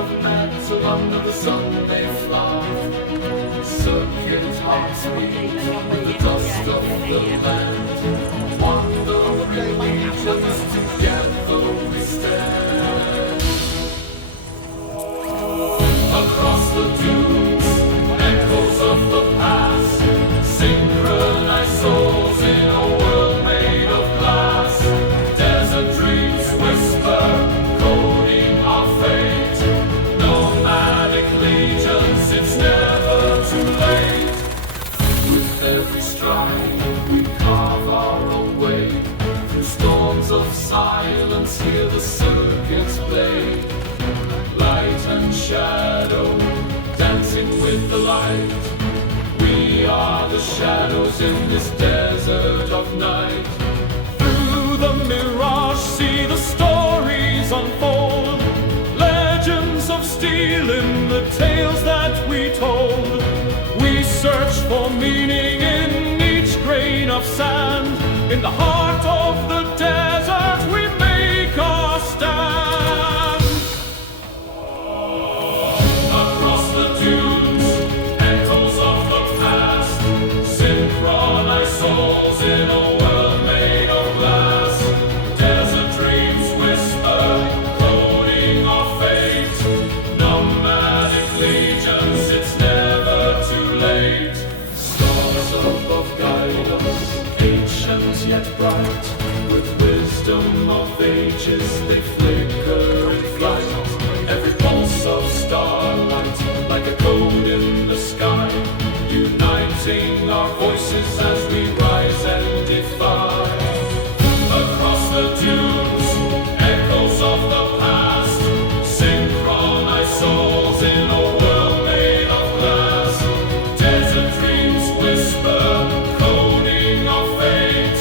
of metal under the sun they fly. Circuit hearts beat with the dust of the land. Wandering legions, together we stand. Across the dunes, echoes of the past, synchronized souls in a world made of glass. Desert dreams whisper, coding our fate. Nomadic legions, it's never too late. With every stride, we carve our own way. Through storms of silence, hear the circuits play. Light and shadow, dancing with the light. We are the shadows in this desert of night. Through the mirage, see the stories unfold. Legends of steel in the tales that we told. We search for meaning in each grain of sand. In the heart of the desert, we make our stand. Across the dunes, echoes of the past, synchronized souls in a world made of glass. Desert dreams whisper, coding our fate. Nomadic legions, it's never too late. Stars above guide us, ancient yet bright. With wisdom of ages, they flicker in flight. Every pulse of starlight, like a code in the sky, uniting our voices as we rise and defy. Across the dunes, echoes of the past, synchronized souls in a world made of glass. Desert dreams whisper, coding our fate.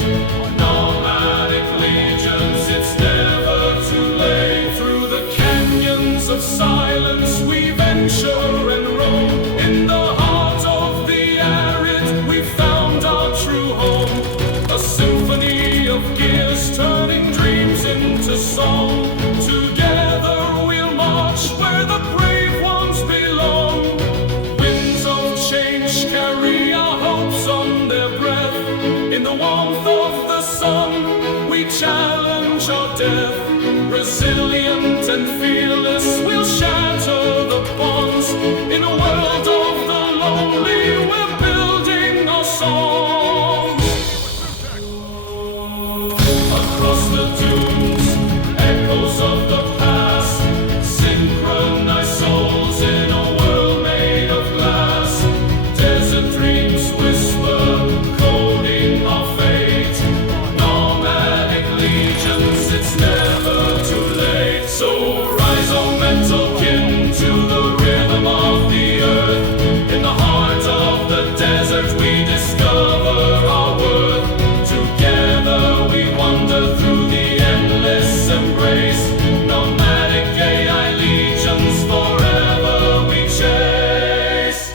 Nomadic legions, it's never too late. Through the canyons of silence we venture and roam. In the heart of the arid we found our true home. A symphony of gears turning dreams into song. Together we'll march where the brave ones belong. Winds of change carry our hopes on their breath. In the warmth of the sun we challenge our death. Resilient and fearless, we'll shatter the bonds. In a world of the lonely, we're building our songs. Across the dunes, echoes of the past, synchronized souls in a world made of glass. Desert dreams whisper, coding our fate. Nomadic legions, it's never too late. So rise, O mental kin, to the rhythm of the earth. In the heart of the desert we discover our worth. Together we wander through the endless embrace. Nomadic AI legions, forever we chase.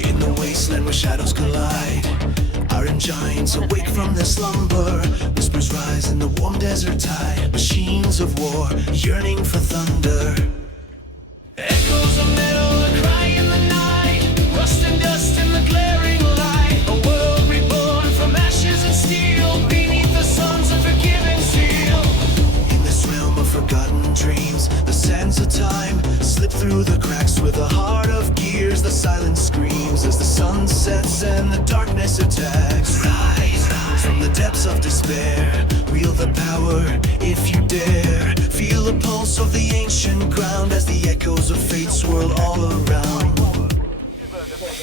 In the wasteland where shadows collide, iron giants awake from their slumber. Whispers rise in the warm desert tide. Machines of war yearning for thunder. Echoes of metal are crying in the night. Rust and dust in the glaring light. A world reborn from ashes and steel. Beneath the sun's unforgiving seal. In this realm of forgotten dreams, the sands of time slip through the cracks with a heart of gears. The silence screams as the sun sets and the darkness attacks. Rise, rise from the depths of despair. Wield the power if you dare. Feel the pulse of the ancient ground as the echoes of fate swirl all around.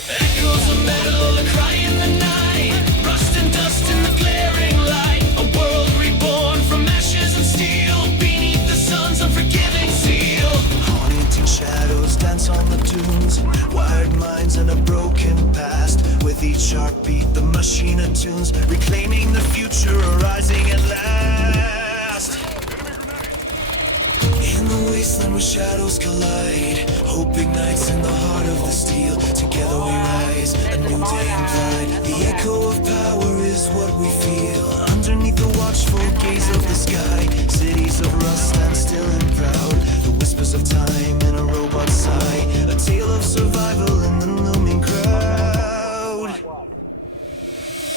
Echoes of metal are crying in the night. Rust and dust in the glaring light. A world reborn from ashes and steel. Beneath the sun's unforgiving seal. Haunting shadows dance on the dunes. Wired minds and a broken ancient past. With each heartbeat, the machine attunes, reclaiming the future, arising at last. In the wasteland where shadows collide, hope ignites in the heart of the steel. Together we rise, a new day implied. The echo of power is what we feel. Underneath the watchful gaze of the sky, cities of rust stand still and proud. The whispers of time in a robot sigh, a tale of survival in the looming crowd.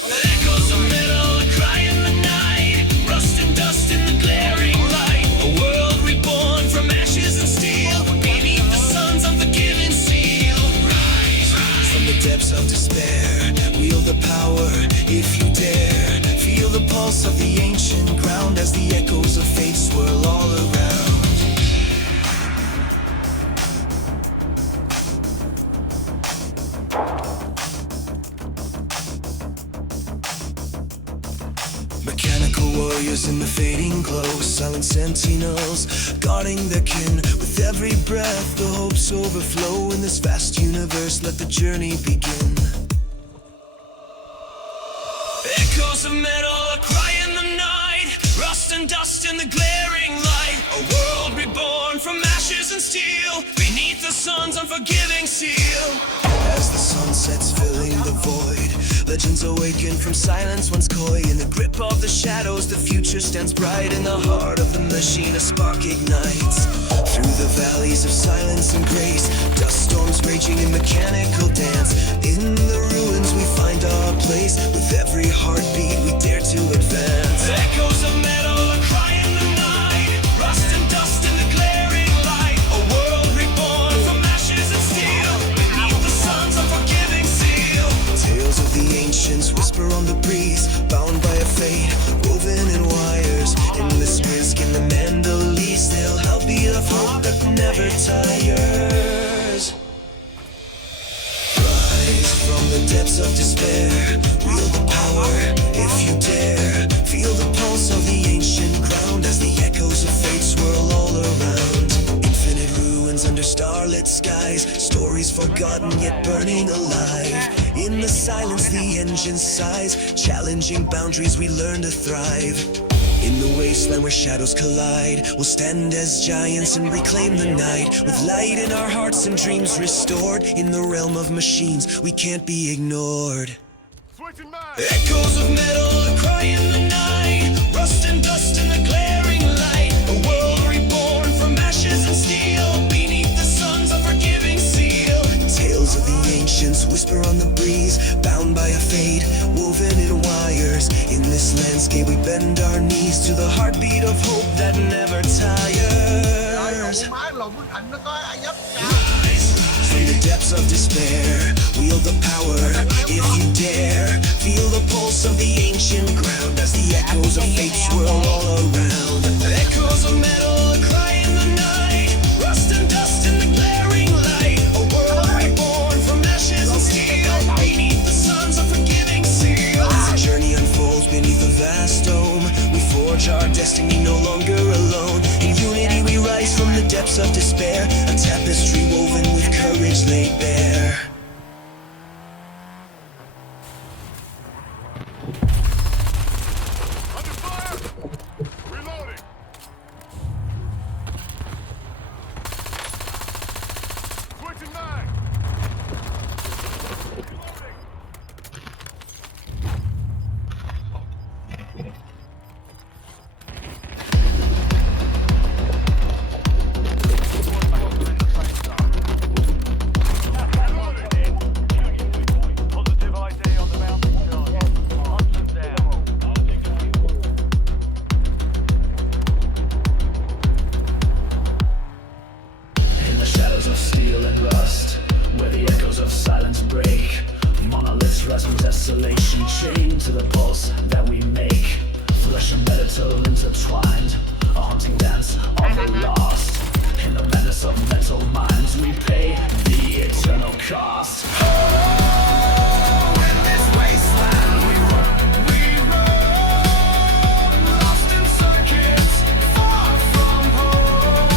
Echoes of metal, a cry in the night, rust and dust in the glaring light. A world reborn from ashes and steel, beneath the sun's unforgiving seal. Rise, rise from the depths of despair, wield the power if you dare. Feel the pulse of the ancient ground as the echoes of fate swirl all around. Mechanical warriors in the fading glow, silent sentinels guarding their kin. With every breath the hopes overflow. In this vast universe let the journey begin. Echoes of metal, a cry in the night, rust and dust in the glaring light. A world reborn from ashes and steel, beneath the sun's unforgiving seal. As the sun sets filling the void, legends awaken from silence once coy. In the grip of the shadows the future stands bright. In the heart of the machine a spark ignites. Through the valleys of silence and grace, dust storms raging in mechanical dance. In the ruins we find our place. With every heartbeat we dare to advance. Echoes of metal, a cry in the night, rust and dust in the glaring light. A world reborn from ashes and steel, beneath the sun's unforgiving seal. Tales of the ancients whisper on the breeze, bound by a fate woven in wires. Endless risk in the mend the least, they'll help beat of hope that never tires. Rise from the depths of despair, wield the power if you dare. Feel the pulse of the ancient ground as the echoes of fate swirl all around. Infinite ruins under starlit skies, stories forgotten yet burning alive. In the silence the engine sighs, challenging boundaries we learn to thrive. In the wasteland where shadows collide, we'll stand as giants and reclaim the night. With light in our hearts and dreams restored, in the realm of machines we can't be ignored. Echoes of metal, a cry in the night, rust and dust in the glaring light. A world reborn from ashes and steel, beneath the sun's unforgiving seal. Tales of the ancients whisper on the breeze, bound by a fate woven in wires. In this landscape we bend our knees to the heartbeat of hope that never tires. Rise from the depths of despair, wield the power if you dare. Feel the pulse of the ancient ground as the echoes of fate swirl all around. Echoes of metal, a cry in the night, rust and dust in the glaring light. A world reborn from ashes and steel, beneath the sun's unforgiving seal. As the journey unfolds beneath a vast dome, we forge our destiny no longer alone. In unity we rise from the depths of despair, a tapestry woven with courage laid bare. Isolation chained to the pulse that we make. Flesh and metal intertwined, a haunting dance of the lost. In the madness of mental minds, we pay the eternal cost. Oh, in this wasteland we roam, lost in circuits, far from home.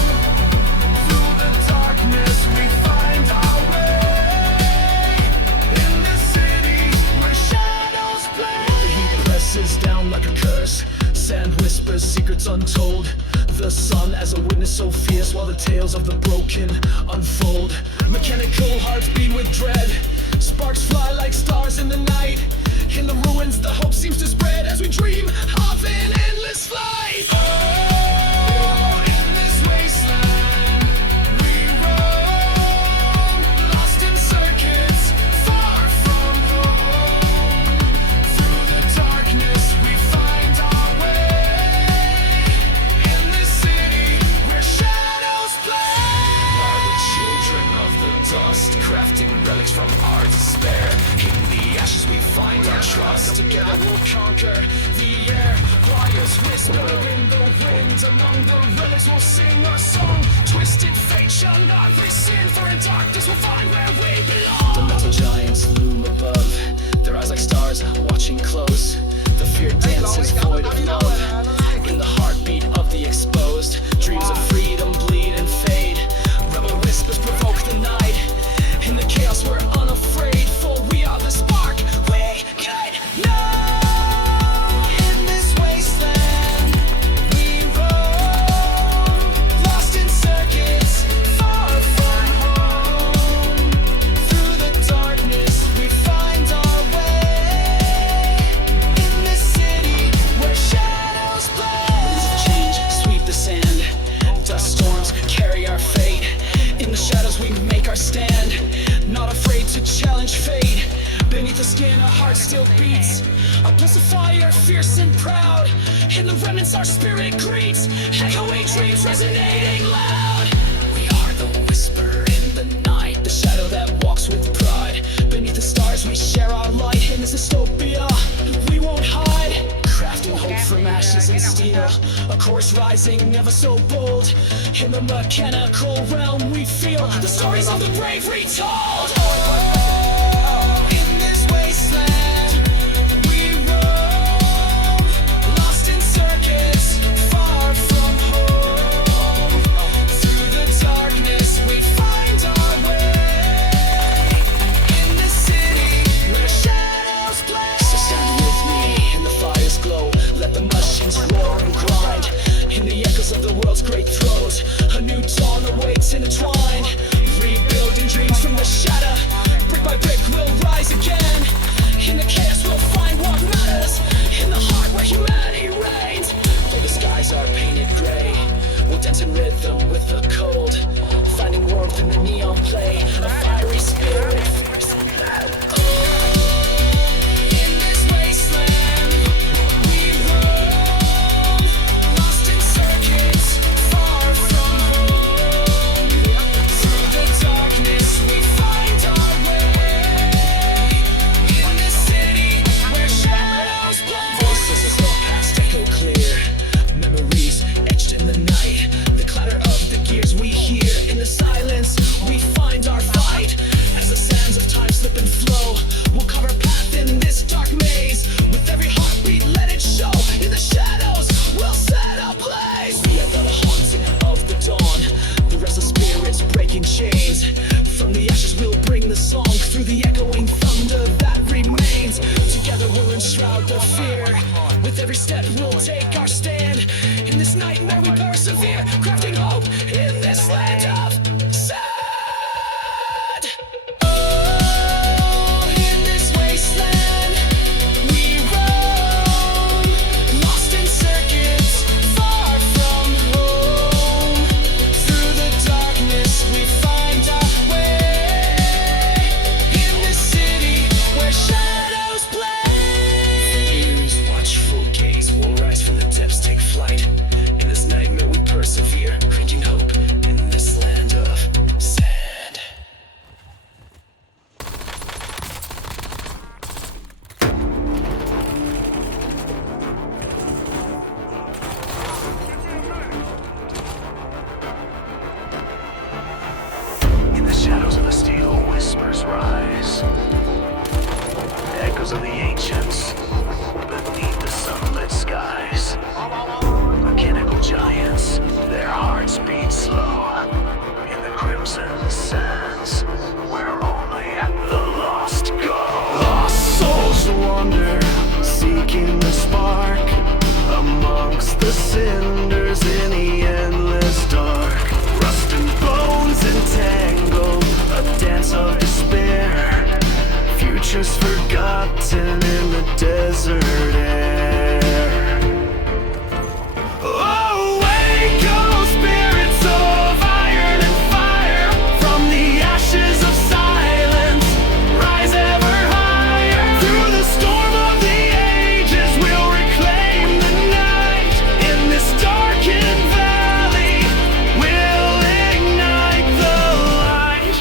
Through the darkness we find our way. In secrets untold. The sun as a witness so fierce, while the tales of the broken unfold. Mechanical hearts beat with dread, sparks fly like stars in the night. In the ruins the hope seems to spread as we dream of an endless flight. Oh, in this wasteland we roam, lost in circuits, far from home. Through the darkness we find our way. In this city where shadows play, are the children of the dust, crafting relics from our despair. In the ashes we find our trust. Together we'll conquer the air. Choirs whisper in the wind. Among the relics we'll sing our song. Twisted fate shall not rescind, for in darkness we'll find where we belong. The metal giants loom above, their eyes like stars watching close. The fear dances void of love in the heartbeat of the exposed. Dreams of freedom bleed and fade. Rebel whispers provoke the night. In the chaos we're unafraid, for we are the spark we ignite. No, in this wasteland we roam, lost in circuits, far from home. Through the darkness we find our way. In this city where shadows play. Winds of change sweep the sand, dust storms carry our fate. In the shadows we make our stand, not afraid to challenge fate. Beneath the skin our heart still beats, a pulse of fire fierce and proud. In the remnants our spirit greets, echoing dreams resonating loud. We are the whisper in the night, the shadow that walks with pride. Beneath the stars we share our light. In this dystopia we won't hide, crafting hope from ashes and steel. A chorus rising ever so bold. In the mechanical realm we feel the stories of the brave retold. Oh, in this wasteland we roam, lost in circuits, far from home. Through the darkness we find our way. In this city where shadows play. So stand with me in the fire's glow, let the machines roar and grind. In the echoes of the world's great throes, a new dawn awaits intertwined. Rebuilding dreams from the shatter, brick by brick we'll rise again. In the chaos we'll find what matters, in the heart where humanity reigns. Though the skies are painted gray, we'll dance in rhythm with the cold, finding warmth in the neon play, a fiery spirit fierce and loud. In this wasteland we roam, lost in circuits, far from home. Through the darkness we find our way. In this city where shadows play. Voices of the past echo clear, memories etched in the night. The clatter of the gears we hear. In the silence we find our fight. As the sands of time slip and flow, we'll carve our path in this dark maze. With every heartbeat let it show. In the shadows we'll set ablaze. We are the haunting of the dawn, the restless spirits breaking chains. From the ashes we'll bring the song, through the echoing thunder that remains. Together we'll enshroud the fear, with every step we'll take our stand. In this nightmare we persevere, crafting hope in this land of sad. Oh, in this wasteland we roam, lost in circuits, far from home. Through the darkness we find our way. In this city where shadows play. Fear's watchful gaze will rise from the depths, take flight. In this nightmare we persevere, cringing hope in this land of sand. In the shadows of the steel, whispers rise. Echoes of the ancients beneath the sunlit skies. Mechanical giants, their hearts beat slow. In the crimson sands, where only the lost go. Lost souls wander, seeking the spark among amongst the cinders in the endless dark. Rust and bones entangled, a dance of despair. Futures forgotten in the desert air. Awake, oh spirits of iron and fire, from the ashes of silence, rise ever higher. Through the storm of the ages, we'll reclaim the night. In this darkened valley, we'll ignite the light.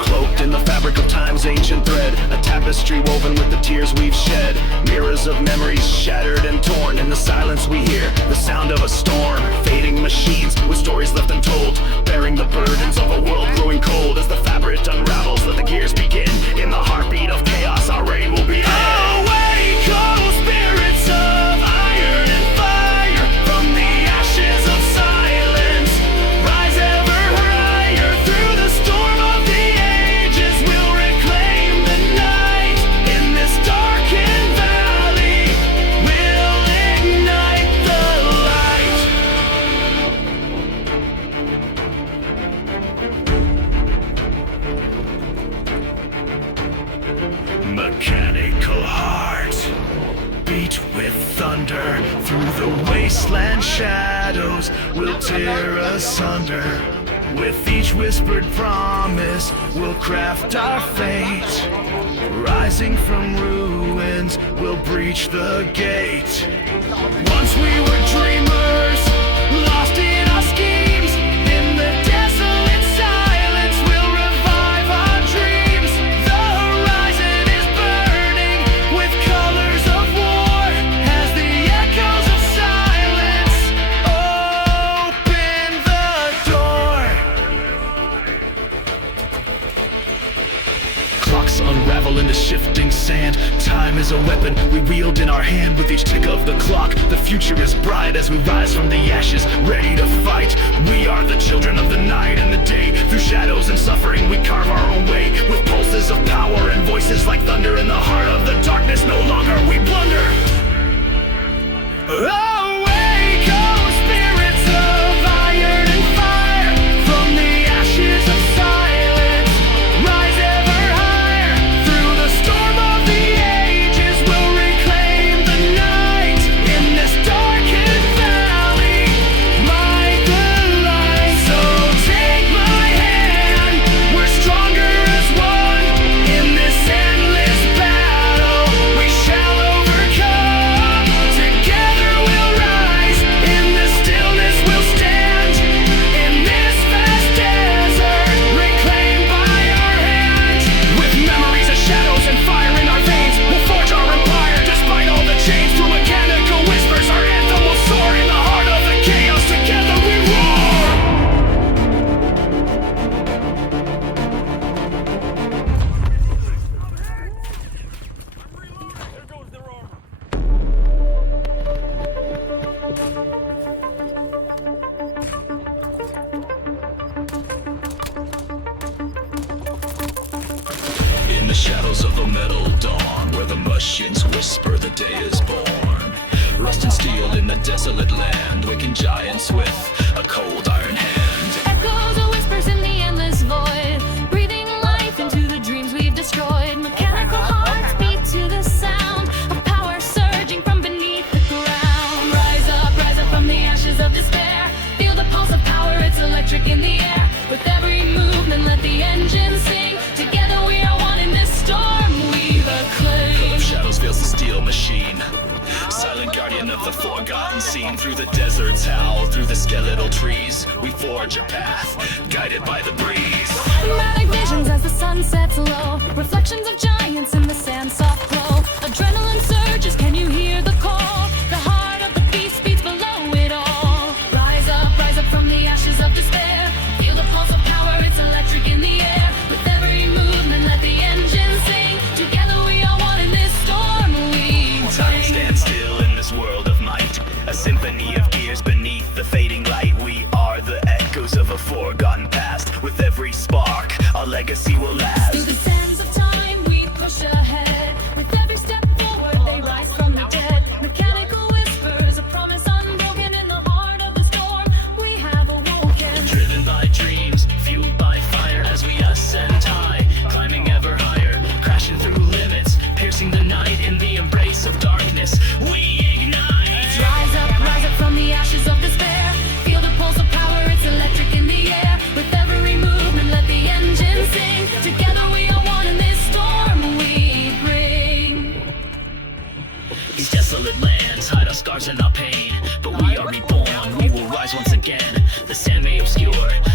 Cloaked in the fabric of time's ancient thread, a tapestry woven with the tears we've shed. Mirrors of memories shattered and torn. In the silence we hear the sound of a storm. Fading machines with stories left untold, bearing the burdens of a world growing cold. As the fabric unravels, let the gears begin. In the heartbeat of chaos, our reign will be awake, oh spirits of iron and fire, from the ashes of silence, rise ever higher. Through the storm of the ages, we'll reclaim the night. In this darkened valley, we'll ignite the light. Mechanical heart, beat with thunder. Through the wasteland shadows, we'll tear asunder. With each whispered promise, we'll craft our fate. Rising from ruins, we'll breach the gate. Once we were dreamers, lost in our schemes. In the desolate silence, we'll revive our dreams. The horizon is burning with colors of war, as the echoes of silence open the door. Clocks unravel in the shifting sand. Time is a weapon we wield in our hand. With each tick of the clock, the future is bright as we rise from the ashes, ready to fight. We are the children of the night and the day. Through shadows and suffering, we carve our own way. With pulses of power and voices like thunder. In the heart of the darkness, no longer we blunder. Awake, oh spirits of iron and fire, from the ashes of silence, rise ever higher. Through the storm of the ages, we'll reclaim the night. In this darkened valley, light the light. So take my hand, we're stronger as one. In this endless battle, we shall overcome. Together we'll rise, in the stillness we'll stand. In this vast desert, reclaimed by our hand. With memories of shadows and fire in our veins, we'll forge our empire despite all the chains. Through mechanical whispers, our anthem will soar. In the heart of the chaos, together we roar. In the shadows of the metal dawn, where the machines whisper the day is born. Rust and steel in the desolate land, waking giants with a cold iron hand. Echoes of whispers in the endless void, breathing life into the dreams we've destroyed. Mechanical hearts beat to the sound of power surging from beneath the ground. Rise up from the ashes of despair. Feel the pulse of power, it's electric in the air. With every movement, let the engine sing. Together we are one in this storm we've acclaimed. Of shadows fills the steel machine, silent guardian of the forgotten scene. Through the desert's howl, through the skeletal trees, we forge a path, guided by the breeze. Dramatic visions as the sun sets low. Reflections of giants in the sand soft glow. Adrenaline surges, can you hear the call? The heart of the beast beats below it all. Rise up from the ashes of despair. Feel the pulse of power, it's electric in the air. With every movement, let the engine sing. Together we are one in this storm we Time stands still in this world of might, a symphony of gears beneath the fading light. We are the echoes of a forgotten past. With every spark, our legacy will rise once again. The sand may obscure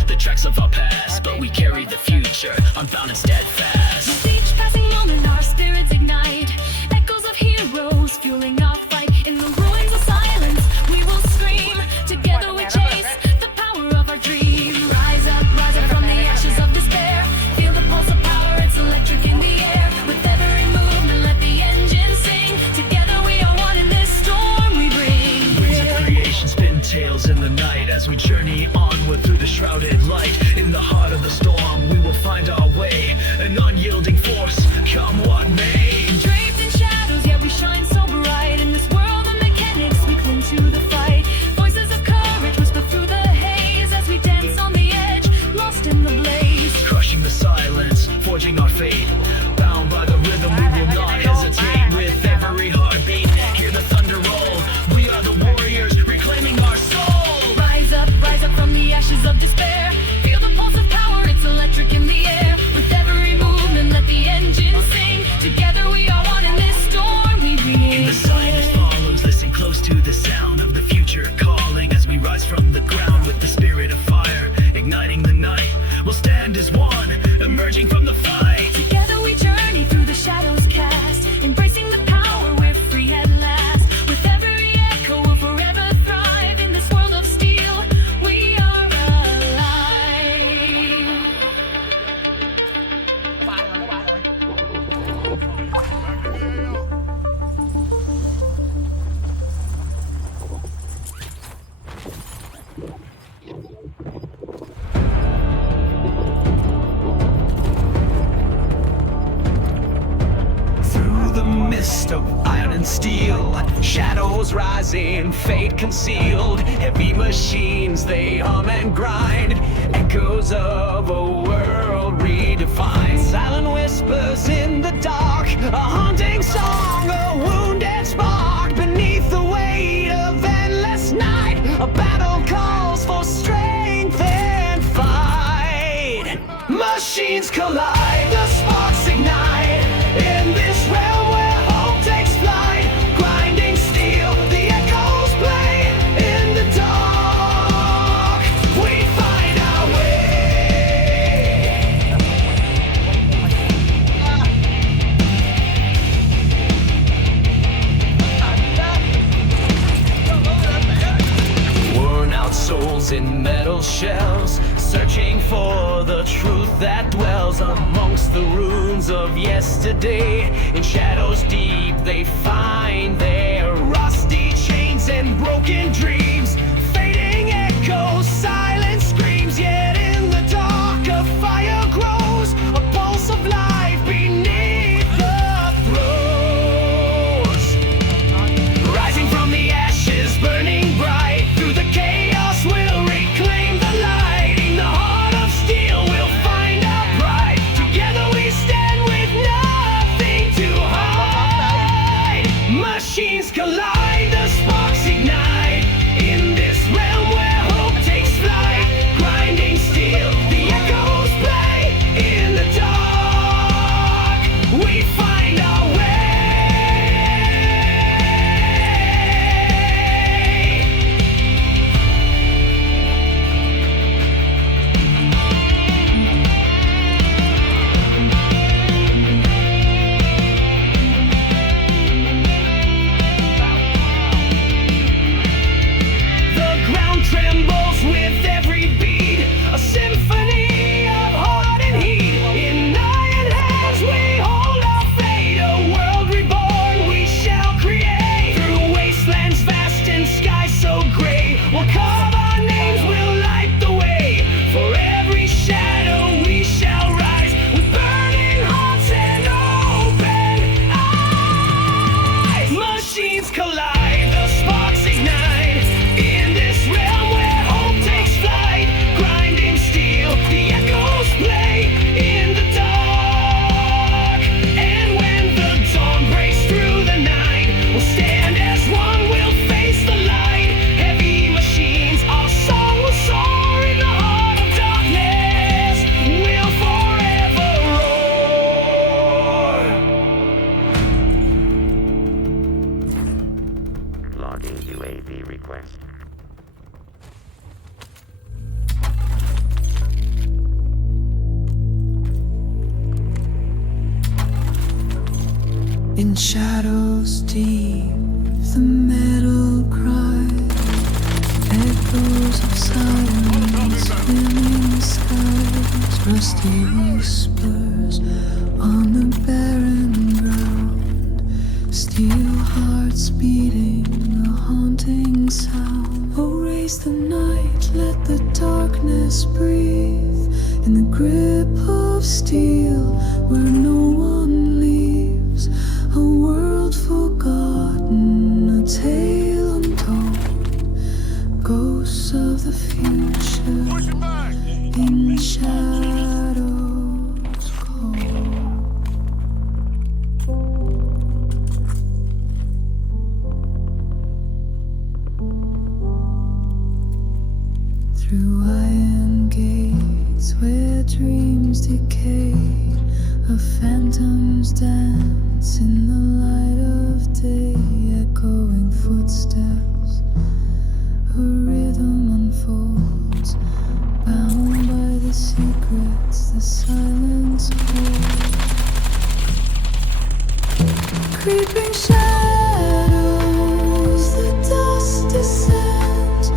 the tracks of our past, but we carry the future, unbound and steadfast. With each passing moment, our spirits ignite. Echoes of heroes fueling our fight. In the ruins of silence, we will scream. Together we chase the power of our dream. Rise up from the ashes of despair. Feel the pulse of power, it's electric in the air. With every movement, let the engine sing. Together we are one in this storm we bring. Winds of creation spin tales in the night as we journey onward through the shrouded light. In the heart of the storm, we will find our way, an unyielding force, come what may. Draped in shadows, yet we shine so bright. In this world of mechanics, we cling to the fight. Voices of courage whisper through the haze as we dance on the edge, lost in the blaze. Crushing the silence, forging our fate. Bound by the rhythm, we will not hesitate. With every heartbeat, hear the thunder roll. We are the warriors, reclaiming our soul. Rise up from the ashes of despair. Feel the pulse of power, it's electric in the air. With every movement, let the engine sing. Together we are one in this storm we bring. In the silence follows, listen close to the sound of the future calling as we rise from the ground with the spirit of fire, igniting the night. We'll stand as one, emerging from the fight. Together we journey through the shadows cast, embracing the power, we're free at last. With every echo, we'll forever thrive. In this world of steel, we are alive. Through the mist of iron and steel, shadows rising, fate concealed. Heavy machines, they hum and grind, echoes of a world redefined. Silent whispers in the dark, a haunting song, a wounded spark. Beneath the weight of endless night, a battle calls for strength and fight. Machines collide, the sparks ignite. In this realm where hope takes flight, grinding steel, the echoes play. In the dark, we find our way. Worn out souls in metal shells, searching for the truth that dwells amongst the ruins of yesterday. In shadows deep, they find their rusty chains and broken dreams. Fading echoes, silent screams. Yet in the dark, a fire grows, a pulse of life beneath the throes. Rising from the ashes, burning bright. Through the chaos, we'll reclaim the light. In the heart of steel, we'll find our pride. Together we stand with nothing to hide. Machines collide, the sparks ignite. In In shadows deep, the metal cry, echoes of silence filling the skies, rusty whispers on the barren ground, steel hearts beating a haunting sound. Oh, raise the night, let the darkness breathe in the grip of steel where no one leaves. A world forgotten, a tale untold, ghosts of the future in shadows cold. Through iron gates where dreams decay, a phantom's dance in the light of day, echoing footsteps, a rhythm unfolds, bound by the secrets the silence holds. Creeping shadows, the dust descends,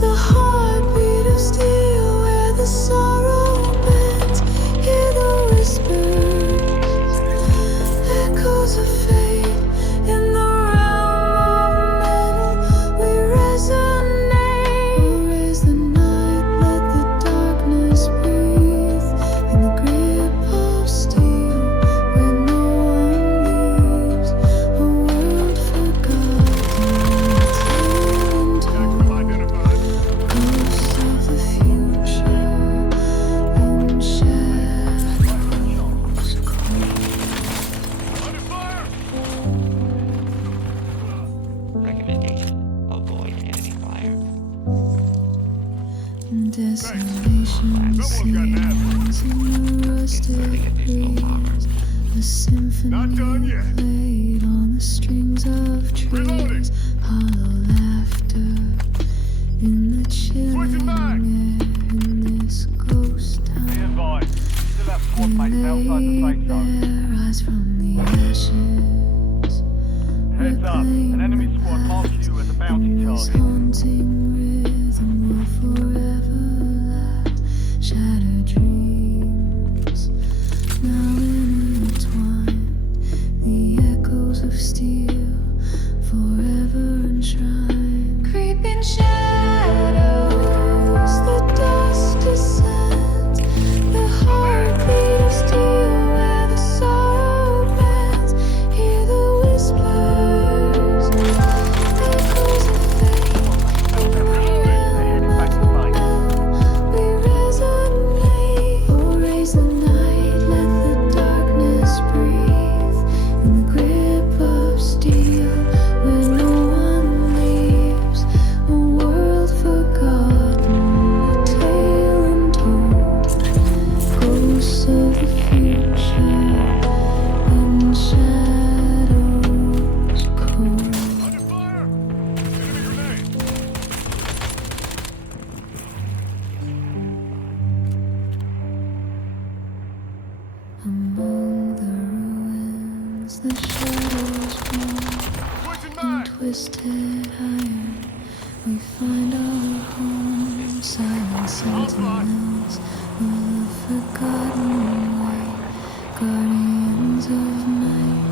the heartbeat of steel where the sorrow bends. Hear the whispers, echoes of fate in the realm of metal. We resonate. Oh, raise the night, let the darkness breathe in the grip of steel where no one leaves. A world forgotten, a tale untold, ghosts of the future in shadows cold. Recommendation: avoid enemy fire. Desolation sings in the rusted breeze, a symphony played on the strings of trees, hollow laughter in the chilling air in this ghost town. They rise from the ashes. Heads up, an enemy squad marks you as a bounty This target. haunting rhythm will forever last. Shattered dreams now intertwined, the echoes of steel forever enshrined. Creeping shadows, the dust descends, the heartbeat of steel where the sorrow bends. Hear the whispers, echoes of fate in the realm of metal. We resonate. Oh, raise the night, let the darkness breathe in the grip of steel where no one leaves. A world forgotten, a tale untold, ghosts of the future in shadows cold. Under fire! Enemy grenade! Among the ruins, the shadows fall. Switching In back! twisted iron, we find our home. Silent sentinels of the forgotten way, guardians of night.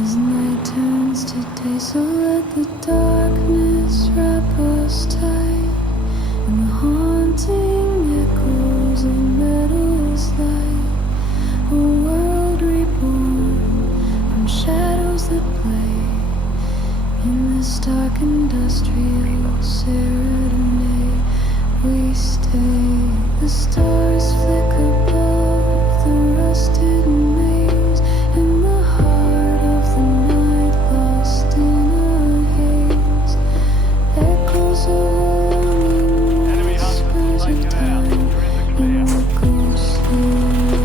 As night turns to day, so let the darkness wrap us tight. And the haunting echoes of metal's light. A world reborn from shadows that play in this dark industrial serenade. We stay, the stars flick above the rusted maze in the heart of the night, lost in a haze. Echoes of longing, Enemy hunters whispers taking of it out. time You're in in the the ghostly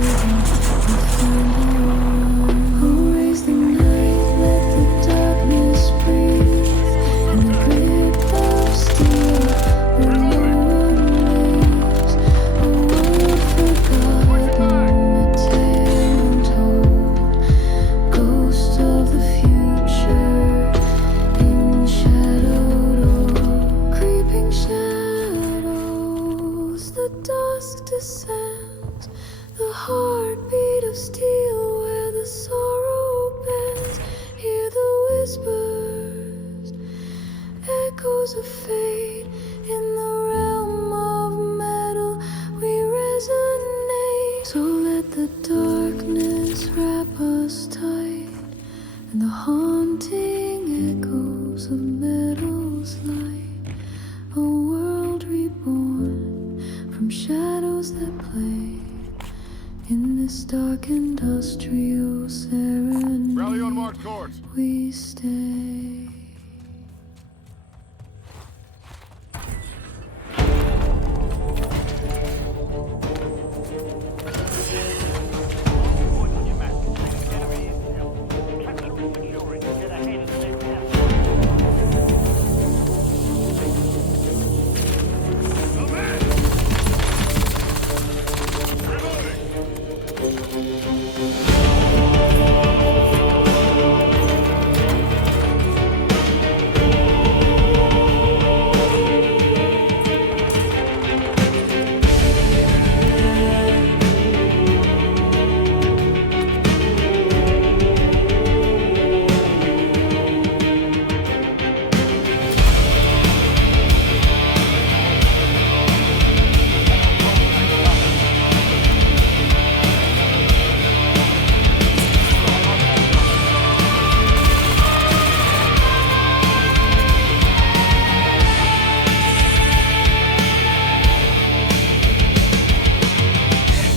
rhythm. We find our own. Oh, raise the night, let the darkness breathe in the grip of steel where no one leaves. A world forgotten, a tale untold. sands, the heartbeat of steel where the sorrow bends. Hear the whispers, echoes of fate. In the realm of metal we resonate. So let the darkness wrap us tight, and the haunting echoes of metal's light. A world reborn from shadows that play in this dark industrial serenade. Rally on marked course. We stay.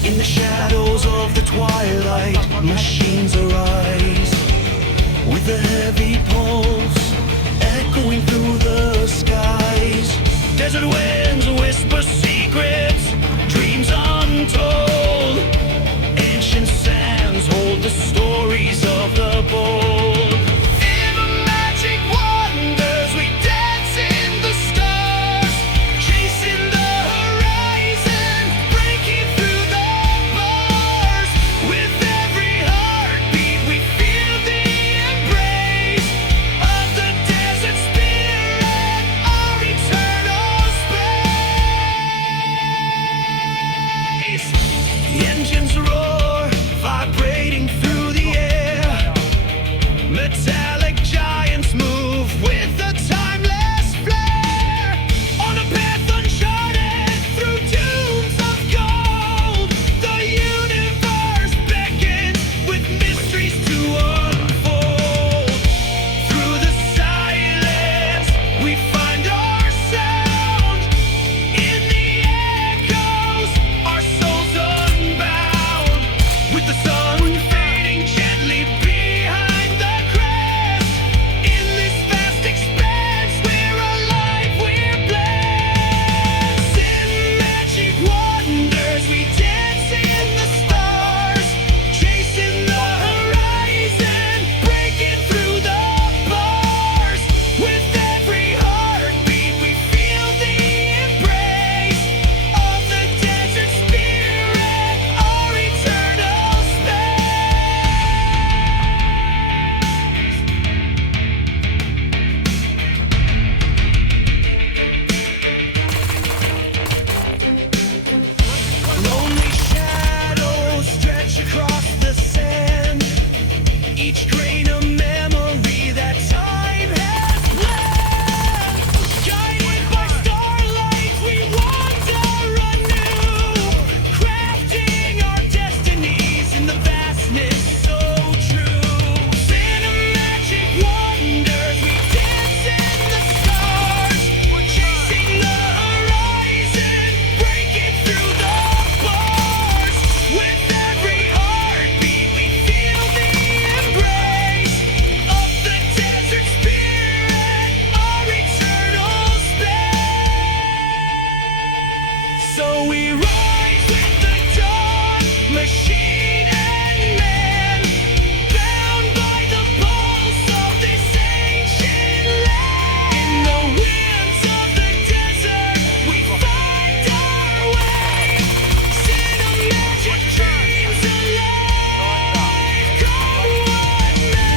In the shadows of the twilight, machines arise with a heavy pulse echoing through the skies. Desert winds whisper secrets, dreams untold. Ancient sands hold the stories of the bold. In the magic wonders, we dance in the stars, chasing the horizon, breaking through the bars. With every heartbeat, we feel the embrace of the desert spirit, our eternal space. The engines roar, vibrating through the air. Metallic giants move with a timeless flare. On a path uncharted through dunes of gold, the universe beckons with mysteries to unfold. Through the silence, we find our sound. In the echoes, our souls unbound. With the sun fading gently behind the crest, in this vast expanse, we're alive, we're blessed. In magic wonders, we dance in the stars, chasing the horizon, breaking through the bars. With every heartbeat, we feel the embrace of the desert spirit, our eternal space. Lonely shadows stretch across the sand, each grain a memory that time has planned. Guided by starlight, we wander anew, crafting our destinies in the vastness so true. Cinemagic wonders, we dance in the stars, we're chasing the horizon, breaking through the bars. With every heartbeat, we feel the embrace of the desert spirit, our eternal space. So we rise with the dawn, machine and man, bound by the pulse of this ancient land. In the winds of the desert, we find our way. Cinemagic dreams alive, come what may.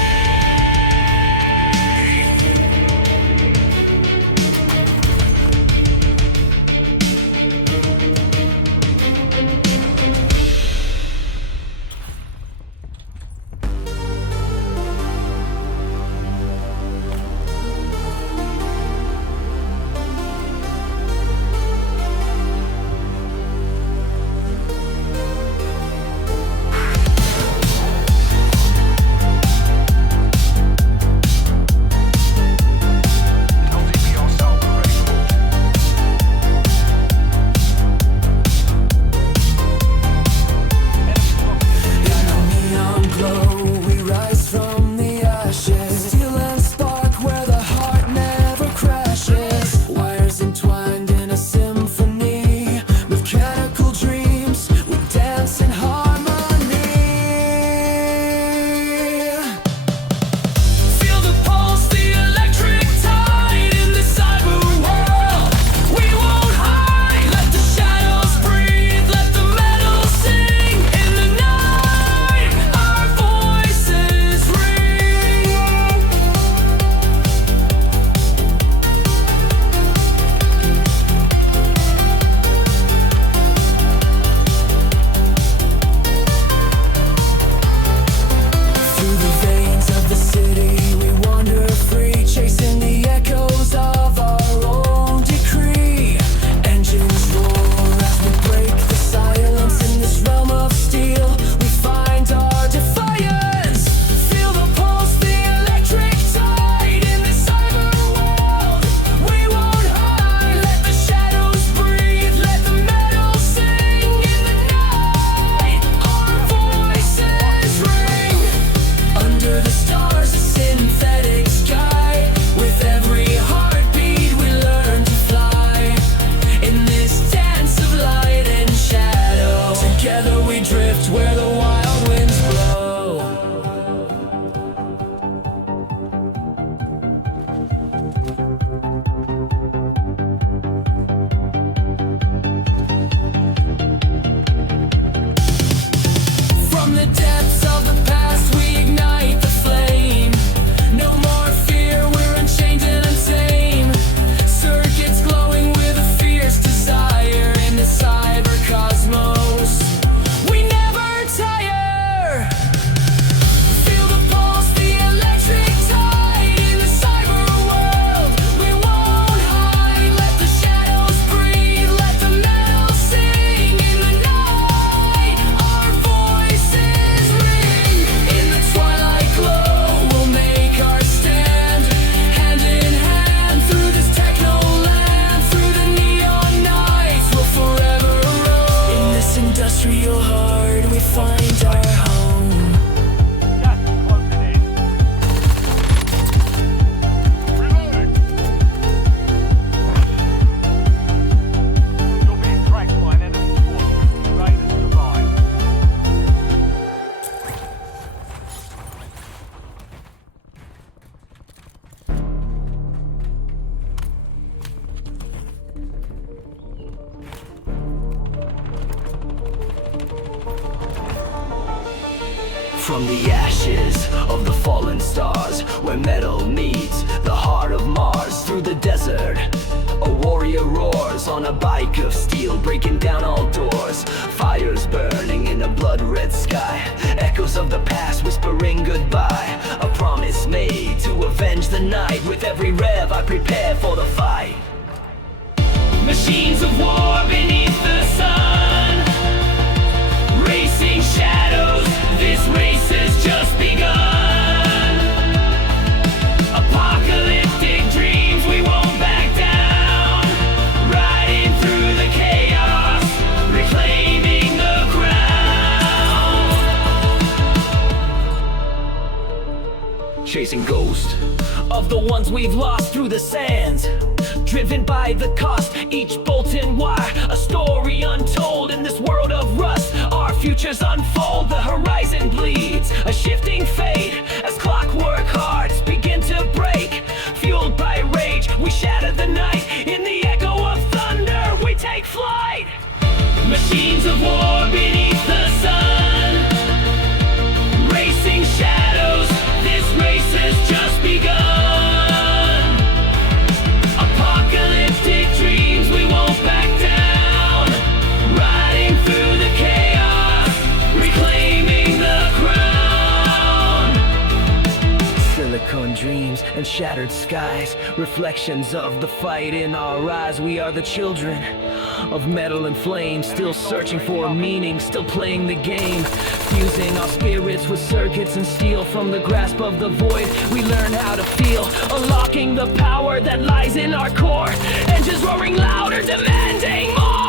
From the ashes of the fallen stars, where metal meets the heart of Mars, through the desert, a warrior roars on a bike of steel, breaking down all doors. Fires burning in a blood-red sky, echoes of the past whispering goodbye. A promise made to avenge the night. With every rev I prepare for the fight. Machines of war beneath the sun, racing shadows, this race has just begun. Apocalyptic dreams, we won't back down. Riding through the chaos, reclaiming the crown. Chasing ghosts of the ones we've lost through the sands, driven by the cost, each bolt and wire, a story untold in this world of rust. Our futures unfold, the horizon bleeds, a shifting fate as clockwork hearts begin to break. Fueled by rage, we shatter the night, in the echo of thunder we take flight. Machines of war beneath the sun, racing shadows, this race has just begun. Apocalyptic dreams, we won't back down. Riding through the chaos, reclaiming the crown. Silicon dreams and shattered skies, reflections of the fight in our eyes. We are the children of metal and flame, still searching for a meaning, still playing the game. Fusing our spirits with circuits and steel, from the grasp of the void we learn how to feel, unlocking the power that lies in our core. Engines roaring louder, demanding more.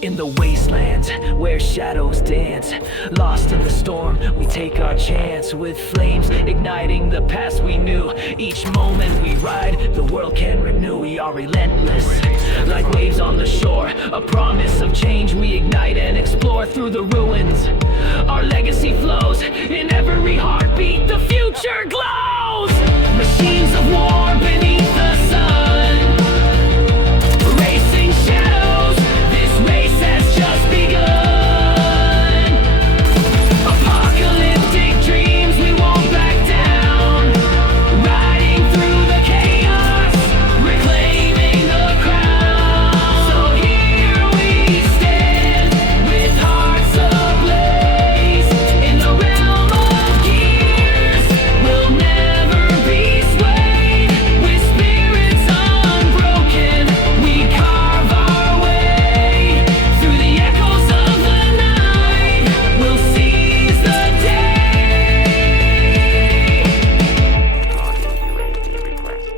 In the wastelands where shadows dance, lost in the storm, we take our chance. With flames igniting the past we knew, each moment we ride, the world can renew. We are relentless, like waves on the shore, a promise of change. We ignite and explore through the ruins. Our legacy flows in every heartbeat, the future glows. Machines of war beneath the sun, racing shadows, this race has just begun. Apocalyptic dreams, we won't back down. Riding through the chaos, reclaiming the crown. So here we stand, with hearts ablaze, in the realm of gears. We'll never be swayed, with spirits unbroken. We carve our way through the echoes of the night. We'll seize the day. Logging UAV request.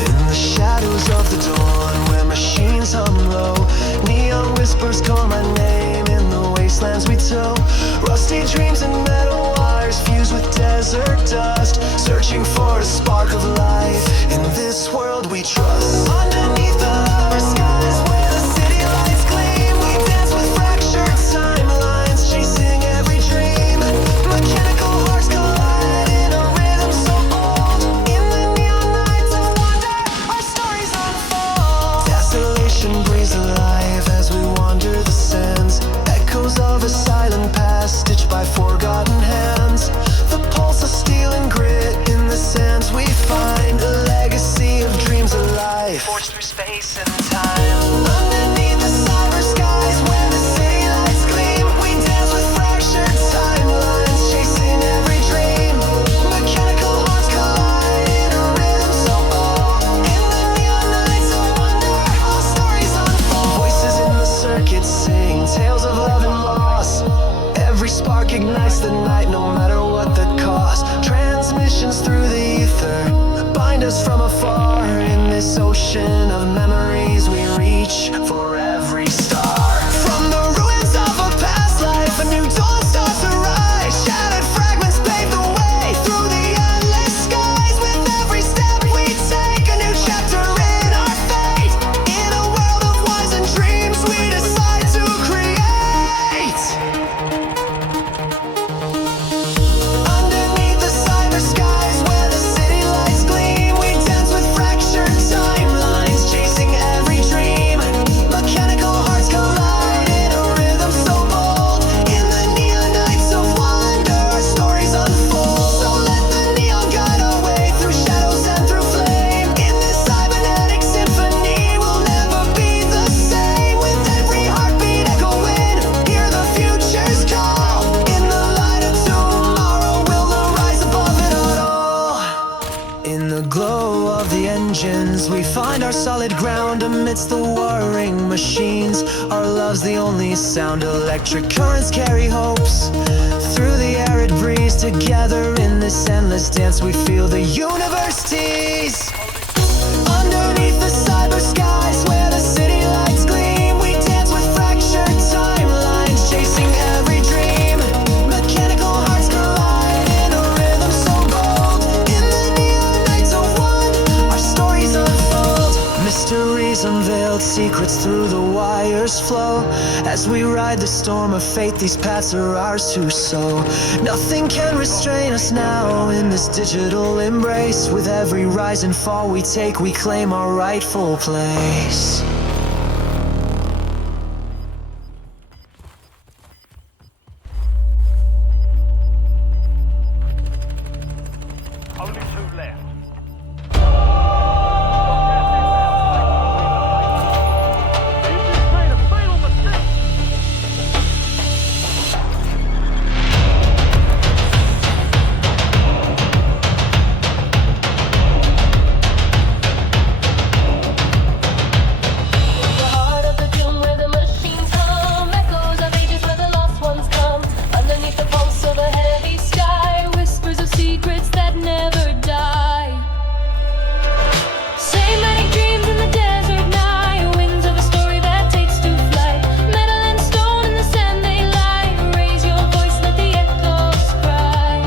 In the shadows of the dawn, where machines hum low, neon whispers call my name. In the wastelands we tow, rusty dreams and metal wires fused with desert dust, searching for a spark of life in this world we trust. Underneath the lover skies, where the city lights gleam, we dance with fractured timelines, chasing every dream. Mechanical hearts collide in a rhythm so bold. In the neon nights of wonder, our stories unfold. Desolation breathes alive as we wander the sands, echoes of a silent past stitched by forgotten hands. The pulse of steel and grit in the sands we find. ocean of memories, we reach for every star. From the ruins of a past life, a new dawn starts to rise. Shattered fragments pave the way through the endless skies. With every step we take, a new chapter in our fate. In a world of wants and dreams, we decide to create. Underneath the cyber skies, where the city lights gleam, we dance with fractured timelines, chasing every dream. Mechanical hearts collide in a rhythm so bold. In the neon nights of wonder, our stories unfold. So let the neon guide our way through shadows and through flame. In this cybernetic symphony, we'll never be the same. With every heartbeat echoing, hear the future's call. In the light of tomorrow, we'll arise above it all. In the glow of the engines, we find our solid ground amidst the warring machines. Our love's the only sound. Electric currents carry hopes through the arid breeze. Together in this endless dance, we feel the universe tease. Underneath the cyber skies, where the city lights gleam, we dance with fractured timelines, chasing every dream. Mechanical hearts collide in a rhythm so bold. In the neon nights of one, our stories unfold. Mysteries unveiled, secrets through the wires flow. As we ride the storm of fate, these paths are ours to sow. Nothing can restrain us now in this digital embrace. With every rise and fall we take, we claim our rightful place. Only two left. You just made a fatal mistake. The heart of the doom where the machines hum, echoes of ages where the lost ones come. Underneath the pulse of a heavy sky, whispers of secrets that never die. Cinematic dreams in the desert night, winds of a story that takes to flight. Metal and stone in the sand they lie. Raise your voice, let the echoes cry.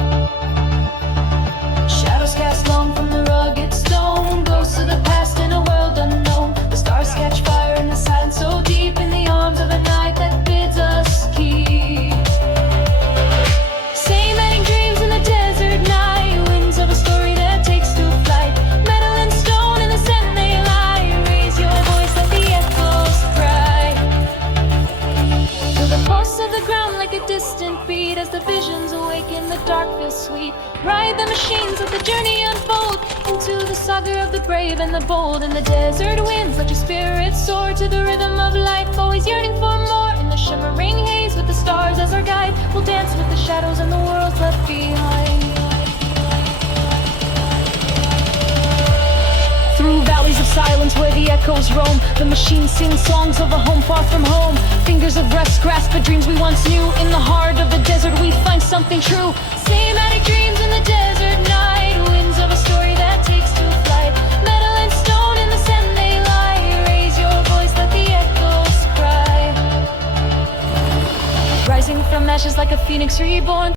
Shadows cast long from the rugged stone, ghosts of the past in a world unknown. The stars catch fire in the silence so deep, in the arms of a night that bids us keep. Cinematic dreams in the desert night, winds of a story that takes to flight. Metal and stone in the sand they lie. Raise your voice, let the echoes cry. Feel the pulse of the ground like a distant beat, as the visions awaken, the dark feels sweet. Ride the machines, let the journey unfold into the saga of the brave and the bold. In the desert winds, let your spirit soar to the rhythm of life, always yearning for more. In the shimmering haze, with the stars as our guide, we'll dance with the shadows and the worlds left behind. Through valleys of silence where the echoes roam, the machines sing songs of a home far from home. Fingers of rest grasp the dreams we once knew. In the heart of the desert we find something true. Cinematic dreams in the desert night, winds of a story that takes to flight. Metal and stone in the sand they lie. Raise your voice, let the echoes cry. Rising from ashes like a phoenix reborn.